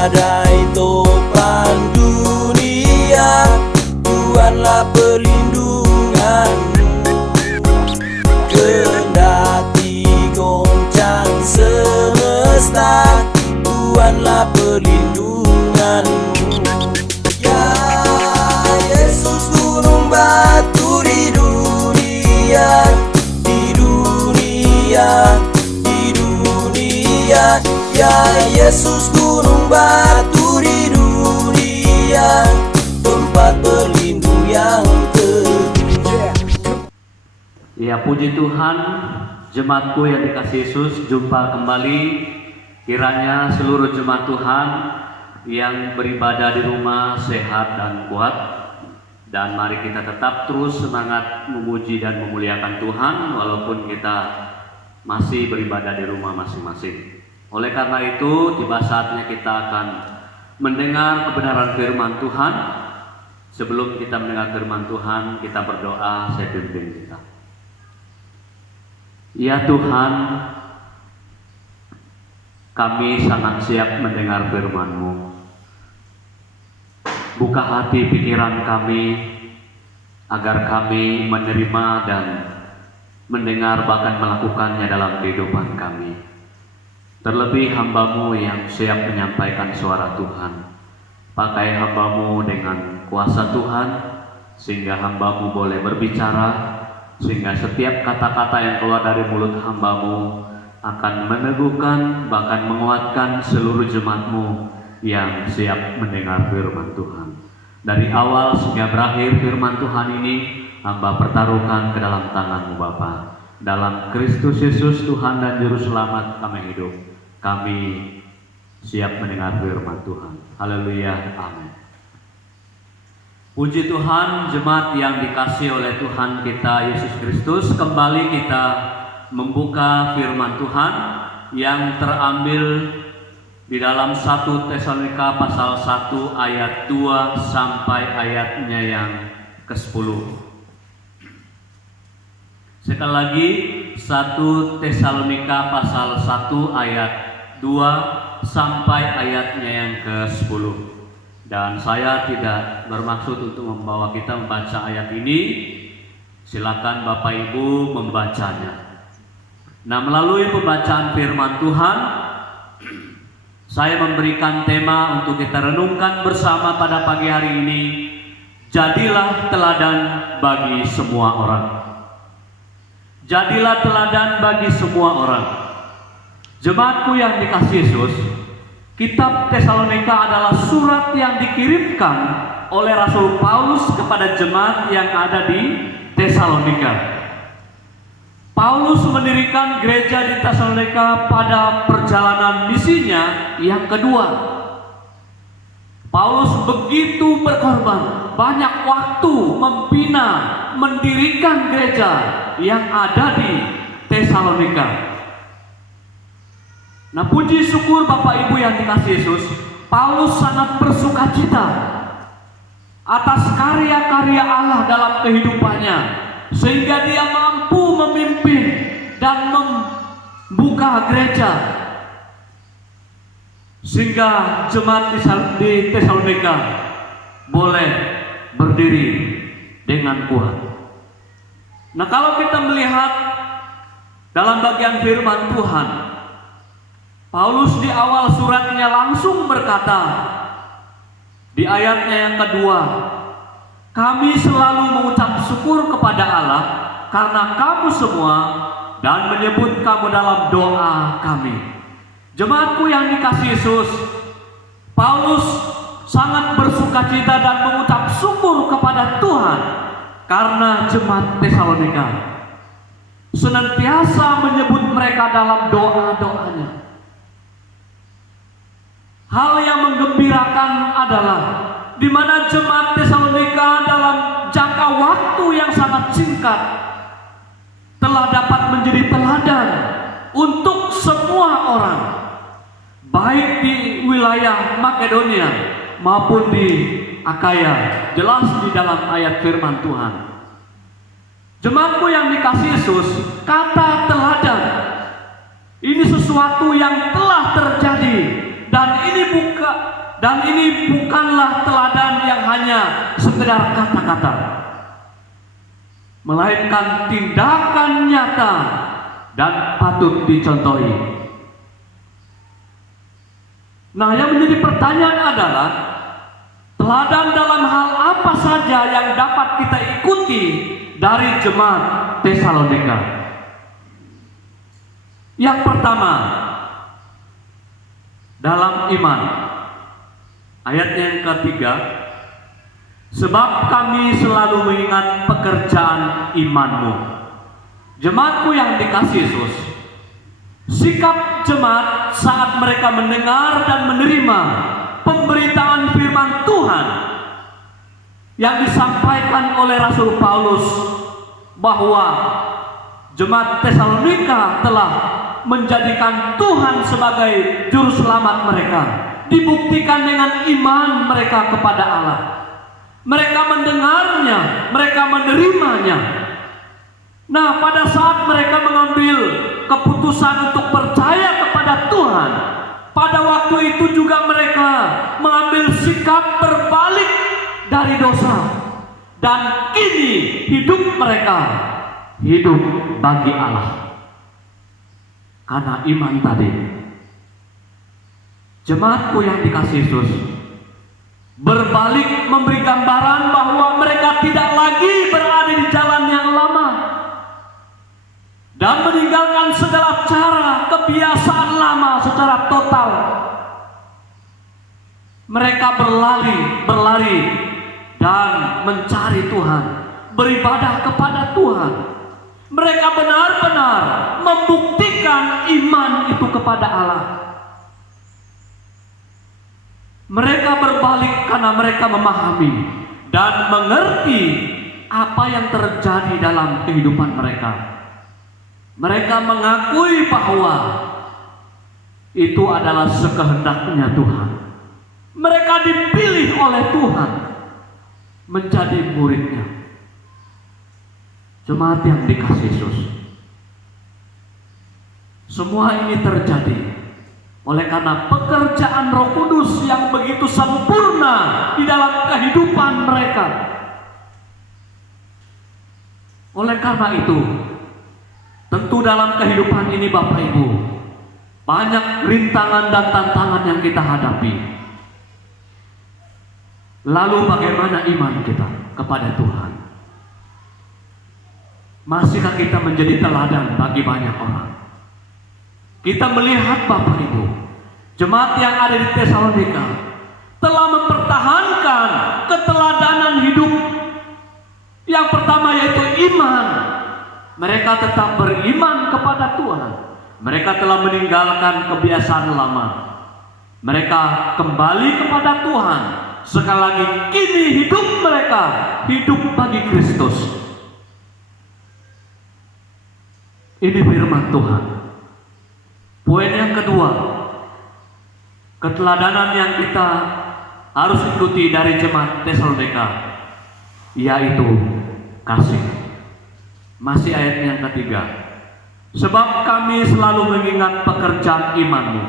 badai topan dunia, Tuhanlah perlindunganmu. Kendati goncang semesta, Tuhanlah perlindunganmu. Ya Yesus gunung batu di dunia, di dunia, di dunia. Ya Yesus gunung batu di dunia, tempat berlindung yang teguh. Ya, puji Tuhan, jemaatku yang dikasihi Yesus, jumpa kembali. Kiranya seluruh jemaat Tuhan yang beribadah di rumah sehat dan kuat, dan mari kita tetap terus semangat memuji dan memuliakan Tuhan walaupun kita masih beribadah di rumah masing-masing. Oleh karena itu, tiba saatnya kita akan mendengar kebenaran firman Tuhan. Sebelum kita mendengar firman Tuhan, kita berdoa. Saya pimpin kita. Ya Tuhan, kami sangat siap mendengar firman-Mu. Buka hati pikiran kami agar kami menerima dan mendengar bahkan melakukannya dalam kehidupan kami. Terlebih hamba-Mu yang siap menyampaikan suara Tuhan. Pakai hamba-Mu dengan kuasa Tuhan, sehingga hamba-Mu boleh berbicara, sehingga setiap kata-kata yang keluar dari mulut hamba-Mu akan meneguhkan, bahkan menguatkan seluruh jemaat-Mu yang siap mendengar firman Tuhan. Dari awal sehingga berakhir firman Tuhan ini, hamba pertaruhkan ke dalam tangan-Mu Bapa. Dalam Kristus Yesus Tuhan dan Juru Selamat kami hidup, kami siap mendengar firman Tuhan. Haleluya, amin. Puji Tuhan, jemaat yang dikasihi oleh Tuhan kita Yesus Kristus, kembali kita membuka firman Tuhan yang terambil di dalam 1 Tesalonika pasal 1 ayat 2 sampai ayatnya yang ke-10. Sekali lagi, 1 Tesalonika pasal 1 ayat 2 sampai ayatnya yang ke-10. Dan saya tidak bermaksud untuk membawa kita membaca ayat ini. Silakan Bapak Ibu membacanya. Nah, melalui pembacaan firman Tuhan, saya memberikan tema untuk kita renungkan bersama pada pagi hari ini. Jadilah teladan bagi semua orang. Jadilah teladan bagi semua orang. Jemaatku yang dikasihi Yesus, Kitab Tesalonika adalah surat yang dikirimkan oleh Rasul Paulus kepada jemaat yang ada di Tesalonika. Paulus mendirikan gereja di Tesalonika pada perjalanan misinya yang kedua. Paulus begitu berkorban, banyak waktu membina, mendirikan gereja yang ada di Tesalonika. Nah, puji syukur Bapak Ibu yang dikasihi Yesus, Paulus sangat bersukacita atas karya-karya Allah dalam kehidupannya, sehingga dia mampu memimpin dan membuka gereja, sehingga jemaat di Tesalonika boleh berdiri dengan kuat. Nah, kalau kita melihat dalam bagian firman Tuhan, Paulus di awal suratnya langsung berkata di ayatnya yang kedua, kami selalu mengucap syukur kepada Allah karena kamu semua dan menyebut kamu dalam doa kami. Jemaatku yang dikasihi Yesus, Paulus sangat bersukacita dan mengucap syukur kepada Tuhan karena jemaat Tesalonika senantiasa menyebut mereka dalam doa-doanya. Hal yang menggembirakan adalah di mana jemaat Tesalonika dalam jangka waktu yang sangat singkat telah dapat menjadi teladan untuk semua orang, baik di wilayah Makedonia maupun di Akaya. Jelas di dalam ayat firman Tuhan. Jemaatku yang dikasihi Yesus, kata teladan ini sesuatu yang telah terjadi. Dan ini juga. Dan ini bukanlah teladan yang hanya sekedar kata-kata, melainkan tindakan nyata dan patut dicontohi. Nah, yang menjadi pertanyaan adalah, teladan dalam hal apa saja yang dapat kita ikuti dari jemaat Tesalonika? Yang pertama, dalam iman. Ayat yang ketiga, sebab kami selalu mengingat pekerjaan imanmu. Jemaatku yang dikasihi Yesus, sikap jemaat saat mereka mendengar dan menerima pemberitaan firman Tuhan yang disampaikan oleh Rasul Paulus bahwa jemaat Tesalonika telah menjadikan Tuhan sebagai juru selamat mereka, dibuktikan dengan iman mereka kepada Allah. Mereka mendengarnya, mereka menerimanya. Nah, pada saat mereka mengambil keputusan untuk percaya kepada Tuhan, pada waktu itu juga mereka mengambil sikap berbalik dari dosa, dan kini hidup mereka hidup bagi Allah karena iman tadi. Jemaatku yang dikasihi Yesus, berbalik memberi gambaran bahwa mereka tidak lagi berada di jalan yang lama dan meninggalkan segala cara kebiasaan lama secara total. Mereka berlari dan mencari Tuhan, beribadah kepada Tuhan. Mereka benar-benar membuktikan iman itu kepada Allah. Mereka berbalik karena mereka memahami dan mengerti apa yang terjadi dalam kehidupan mereka. Mereka mengakui bahwa itu adalah sekehendaknya Tuhan. Mereka dipilih oleh Tuhan menjadi muridnya. Jemaat yang dikasihi Yesus, semua ini terjadi oleh karena pekerjaan Roh Kudus yang begitu sempurna di dalam kehidupan mereka. Oleh karena itu, tentu dalam kehidupan ini Bapak Ibu, banyak rintangan dan tantangan yang kita hadapi. Lalu bagaimana iman kita kepada Tuhan? Masihkah kita menjadi teladan bagi banyak orang? Kita melihat Bapak Ibu, jemaat yang ada di Tesalonika telah mempertahankan keteladanan hidup. Yang pertama yaitu iman. Mereka tetap beriman kepada Tuhan. Mereka telah meninggalkan kebiasaan lama. Mereka kembali kepada Tuhan. Sekali lagi, kini hidup mereka hidup bagi Kristus. Ini firman Tuhan. Poin yang kedua, keteladanan yang kita harus ikuti dari jemaat Tesalonika, yaitu kasih. Masih ayat yang ketiga, sebab kami selalu mengingat pekerjaan imanmu,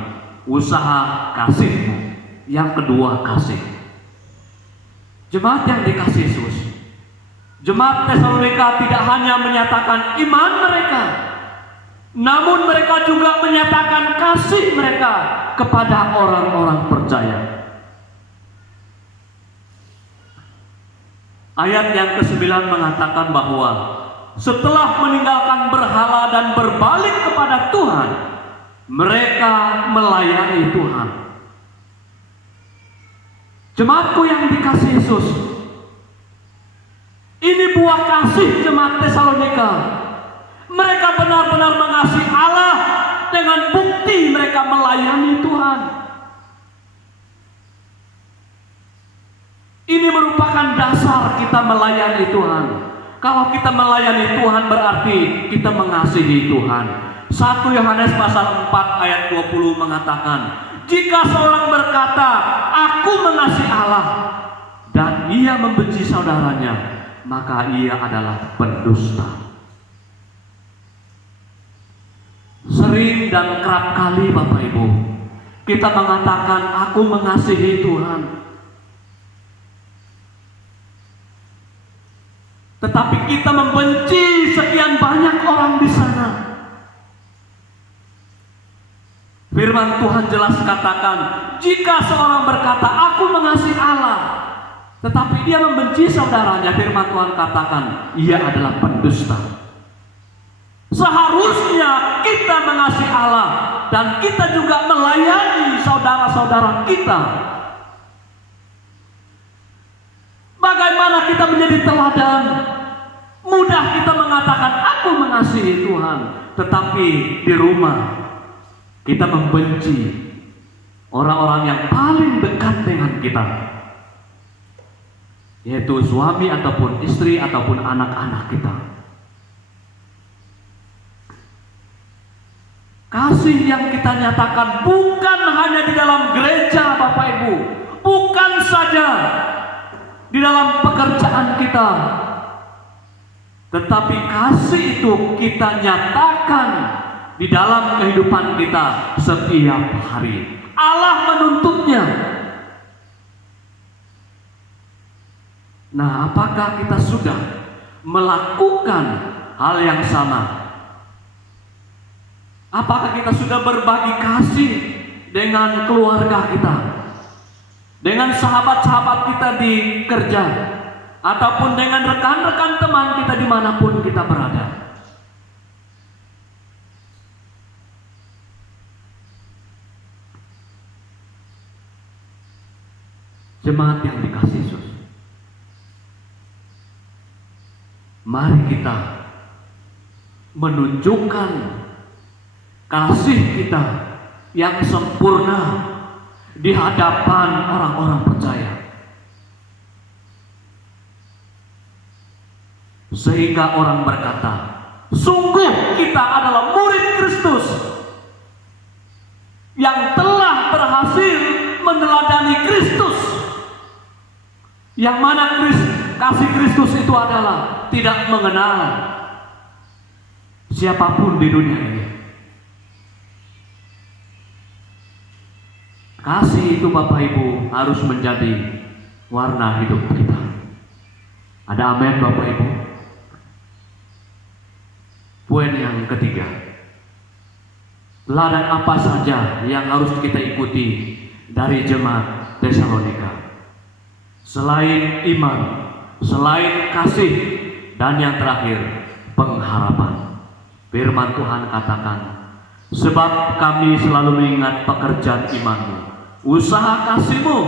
usaha kasihmu. Yang kedua, kasih. Jemaat yang dikasihi Yesus, jemaat Tesalonika tidak hanya menyatakan iman mereka, namun mereka juga menyatakan kasih mereka kepada orang-orang percaya. Ayat yang ke-9 mengatakan bahwa setelah meninggalkan berhala dan berbalik kepada Tuhan, mereka melayani Tuhan. Jemaatku yang dikasihi Yesus, ini buah kasih jemaat Tesalonika. Mereka benar-benar mengasihi Allah dengan bukti mereka melayani Tuhan. Ini merupakan dasar kita melayani Tuhan. Kalau kita melayani Tuhan berarti kita mengasihi Tuhan. 1 Yohanes pasal 4 ayat 20 mengatakan, jika seorang berkata, aku mengasihi Allah, dan ia membenci saudaranya, maka ia adalah pendusta. Sering dan kerap kali Bapak Ibu, kita mengatakan, aku mengasihi Tuhan. Tetapi kita membenci sekian banyak orang di sana. Firman Tuhan jelas katakan, jika seorang berkata, aku mengasihi Allah, tetapi dia membenci saudaranya, firman Tuhan katakan, ia adalah pendusta. Seharusnya kita mengasihi Allah dan kita juga melayani saudara-saudara kita. Bagaimana kita menjadi teladan? Mudah kita mengatakan, aku mengasihi Tuhan, tetapi di rumah kita membenci orang-orang yang paling dekat dengan kita, yaitu suami ataupun istri ataupun anak-anak kita. Kasih yang kita nyatakan bukan hanya di dalam gereja, Bapak Ibu, bukan saja di dalam pekerjaan kita, tetapi kasih itu kita nyatakan di dalam kehidupan kita setiap hari. Allah menuntutnya. Nah, apakah kita sudah melakukan hal yang sama? Apakah kita sudah berbagi kasih dengan keluarga kita, dengan sahabat-sahabat kita di kerja, ataupun dengan rekan-rekan teman kita dimanapun kita berada? Jemaat yang dikasihi Yesus, mari kita menunjukkan kasih kita yang sempurna di hadapan orang-orang percaya, sehingga orang berkata, sungguh kita adalah murid Kristus yang telah berhasil meneladani Kristus, yang mana kasih Kristus itu adalah tidak mengenal siapapun di dunia ini. Kasih itu, Bapak Ibu, harus menjadi warna hidup kita. Ada amin, Bapak Ibu? Poin yang ketiga, teladan apa saja yang harus kita ikuti dari jemaat Tesalonika? Selain iman, selain kasih, dan yang terakhir, pengharapan. Firman Tuhan katakan, sebab kami selalu mengingat pekerjaan imanmu, usaha kasihmu,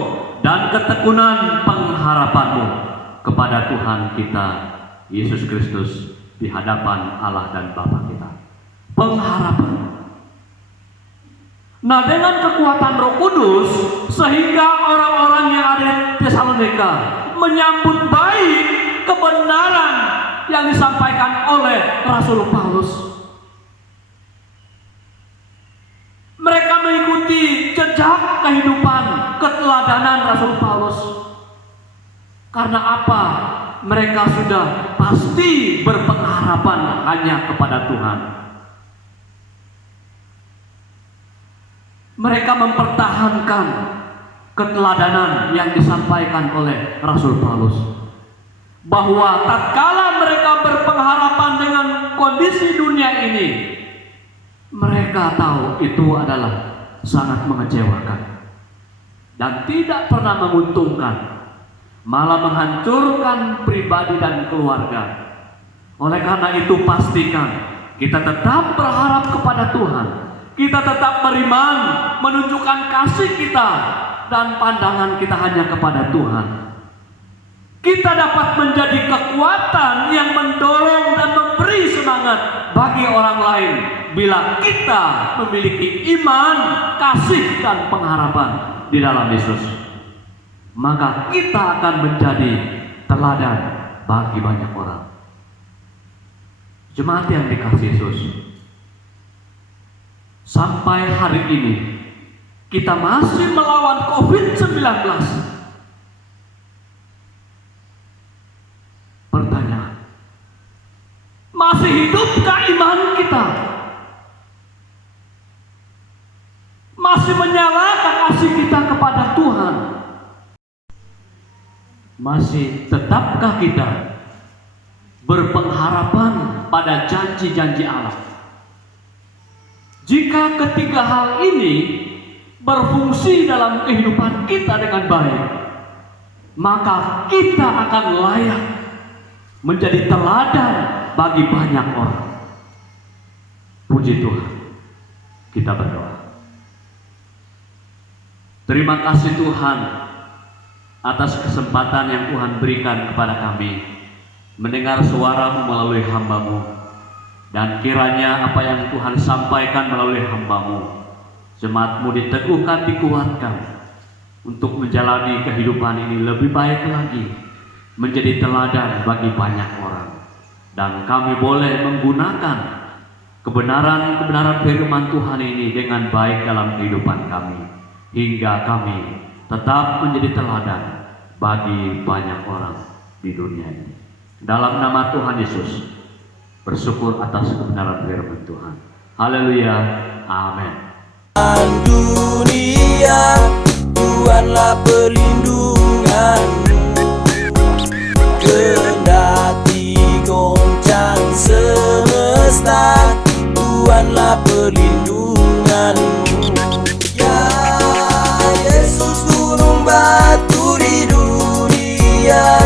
dan ketekunan pengharapanmu kepada Tuhan kita Yesus Kristus di hadapan Allah dan Bapa kita. Pengharapan. Nah, dengan kekuatan Roh Kudus, sehingga orang-orang yang ada di Tesalonika menyambut baik kebenaran yang disampaikan oleh Rasul Paulus. Mereka mengikuti jejak kehidupan keteladanan Rasul Paulus. Karena apa? Mereka sudah pasti berpengharapan hanya kepada Tuhan. Mereka mempertahankan keteladanan yang disampaikan oleh Rasul Paulus, bahwa tatkala mereka berpengharapan dengan kondisi dunia ini, mereka tahu itu adalah sangat mengecewakan dan tidak pernah menguntungkan, malah menghancurkan pribadi dan keluarga. Oleh karena itu, pastikan kita tetap berharap kepada Tuhan. Kita tetap beriman, menunjukkan kasih kita dan pandangan kita hanya kepada Tuhan. Kita dapat menjadi kekuatan yang mendorong dan memberi semangat bagi orang lain bila kita memiliki iman, kasih, dan pengharapan di dalam Yesus. Maka kita akan menjadi teladan bagi banyak orang. Jemaat yang dikasihi Yesus, sampai hari ini kita masih melawan COVID-19. Pertanyaan, masih hidupkah iman kita? Masih menyala Masih tetapkah kita berpengharapan pada janji-janji Allah? Jika ketiga hal ini berfungsi dalam kehidupan kita dengan baik, maka kita akan layak menjadi teladan bagi banyak orang. Puji Tuhan, kita berdoa. Terima kasih Tuhan atas kesempatan yang Tuhan berikan kepada kami mendengar suara-Mu melalui hamba-Mu, dan kiranya apa yang Tuhan sampaikan melalui hamba-Mu, jemaat-Mu diteguhkan, dikuatkan untuk menjalani kehidupan ini lebih baik lagi, menjadi teladan bagi banyak orang, dan kami boleh menggunakan kebenaran-kebenaran firman Tuhan ini dengan baik dalam kehidupan kami, hingga kami tetap menjadi teladan bagi banyak orang di dunia ini. Dalam nama Tuhan Yesus, bersyukur atas kebenaran firman Tuhan. Haleluya, amin. Dunia, Tuhanlah perlindunganmu. Kendati goncang semesta, Tuhanlah perlindunganmu. Ya Yesus, gunung batu di dunia,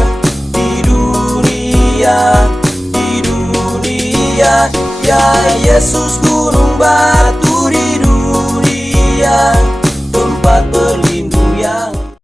di dunia, di dunia. Ya Yesus, gunung batu